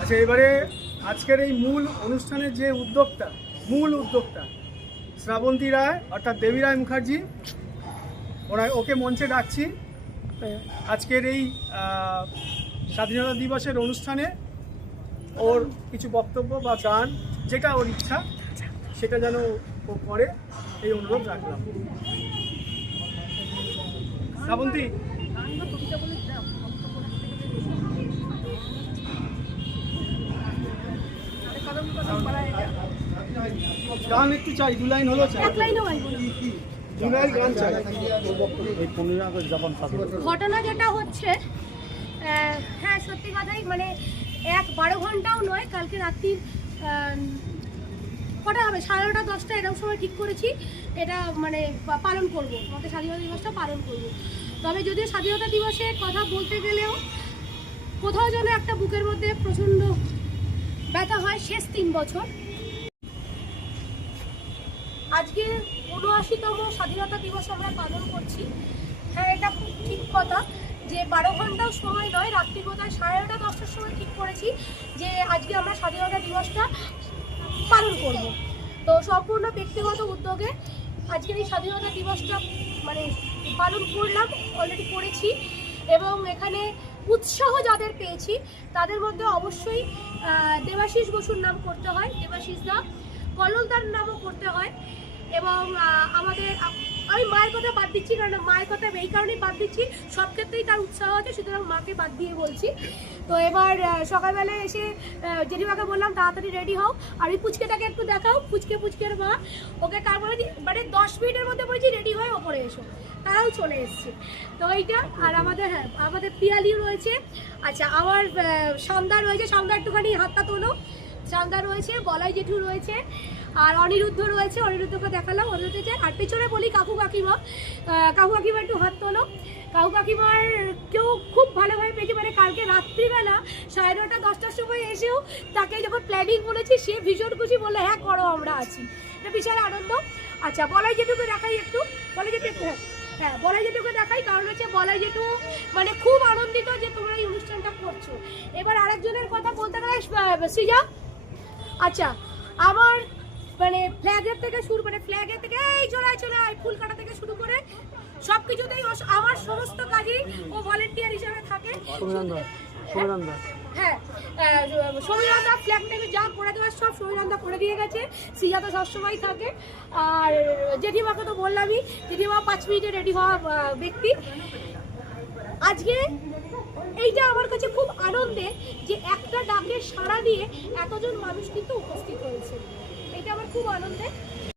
আচ্ছা এবারে আজকের এই মূল অনুষ্ঠানের যে উদ্যোক্তা, মূল উদ্যোক্তা শ্রাবন্তী রায়, অর্থাৎ দেবী রায় মুখার্জি ওরা ওকে মঞ্চে ডাকছি। আজকের এই স্বাধীনতা দিবসের অনুষ্ঠানে ওর কিছু বক্তব্য বা গান, যেটা ওর ইচ্ছা, সেটা যেন ও করে, এই অনুরোধ রাখলাম। শ্রাবন্তী গান একটু চাই দু লাইন হলো চাই। দু লাইন গান চাই। এই পনেরোই আগস্ট যখন ঘটনা যেটা হচ্ছে হ্যাঁ সত্যি কথাই মানে এক বারো ঘন্টাও নয় কালকে রাত্রির কটা হবে? সাড়ে নটা দশটা এরকম সময় ঠিক করেছি। এটা মানে পালন করব। আমাদের স্বাধীনতা দিবসটা পালন করব। তবে যদিও স্বাধীনতা দিবসের কথা বলতে গেলেও কোথাও যেন একটা বুকের মধ্যে প্রচণ্ড ব্যথা হয় শেষ তিন বছর। আজকে উনআশিতম স্বাধীনতা দিবস আমরা পালন করছি। হ্যাঁ এটা খুব ঠিক কথা যে বারো ঘন্টাও সময় নয়, রাত্রি বোধহয় সাড়ে নটা দশটার সময় ঠিক করেছি যে আজকে আমরা স্বাধীনতা দিবসটা পালন করব। তো সম্পূর্ণ ব্যক্তিগত উদ্যোগে আজকের এই স্বাধীনতা দিবসটা মানে পালন করলাম অলরেডি করেছি এবং এখানে উৎসাহ যাদের পেয়েছি তাদের মধ্যে অবশ্যই দেবাশিস বসুর নাম করতে হয়, দেবাশিস দা কললদার নামও করতে হয়। এবং আমাদের আমি মায়ের কথা বাদ দিচ্ছি কারণ মায়ের কথা এই কারণেই বাদ দিচ্ছি। সব ক্ষেত্রেই তার উৎসাহ আছে, সুতরাং মাকে বাদ দিয়ে বলছি। তো এবার সকালবেলায় এসে জেঠিমাকে বললাম, তাড়াতাড়ি রেডি হও। আর এই পুচকেটাকে একটু দেখাও, পুচকে, পুচকের মা। ওকে কার বলে মানে দশ মিনিটের মধ্যে বলছি, রেডি হয়ে ওপরে এসো। তারাও চলে এসছে। তো এইটা, আর আমাদের হ্যাঁ আমাদের পিয়ালিও রয়েছে। আচ্ছা আমার সন্ধ্যা রয়েছে। সন্ধ্যা একটুখানি হাতটা তোলো। চান্দা রয়েছে বলাই জেঠু রয়েছে। আর অনিরুদ্ধ রয়েছে, অনিরুদ্ধকে দেখালাম। অনিরুদ্ধ আর পেছনে বলি কাকু কাকিমা। কাকু কাকিমা একটু হাত তোলো। কাকু কাকিমার কেউ খুব ভালোভাবে পেয়েছে মানে কালকে রাত্রিবেলা সাড়ে নটা দশটার সময় এসেও তাকে যখন প্ল্যানিং বলেছি, সে ভীষণ খুশি বলল হ্যাঁ করো, আমরা আছি। এটা বিশাল আনন্দ। আচ্ছা বলাই জেঠুকে দেখাই একটু, বলাই একটু হ্যাঁ হ্যাঁ বলাই জেঠুকে দেখাই, কারণ হচ্ছে বলাই জেঠু মানে খুব আনন্দিত যে তোমরা এই অনুষ্ঠানটা করছ। এবার আরেকজনের কথা বলতে গেলে সৃজা? আচ্ছা আমার মানে ফ্ল্যাগের থেকে শুরু মানে ফ্ল্যাগের থেকে এই চলে আয়, ফুল কাটা থেকে শুরু করে সব কিছুতেই আমার সমস্ত কাজই ও ভলেন্টিয়ার হিসেবে থাকে। হ্যাঁ সমীরন্দা ফ্ল্যাগ থেকে যা করে দেওয়ার সব সমীরন্দা করে দিয়ে গেছে। সিজা তো সবসময় থাকে। আর জেঠিমাকে তো বললামই জেঠিমা পাঁচ মিনিটে রেডি হওয়া ব্যক্তি। আজকে এইটা আমার কাছে খুব আনন্দে যে একটা ডাকে সাড়া দিয়ে এতজন মানুষ কিন্তু উপস্থিত হয়েছে। খুব আনন্দে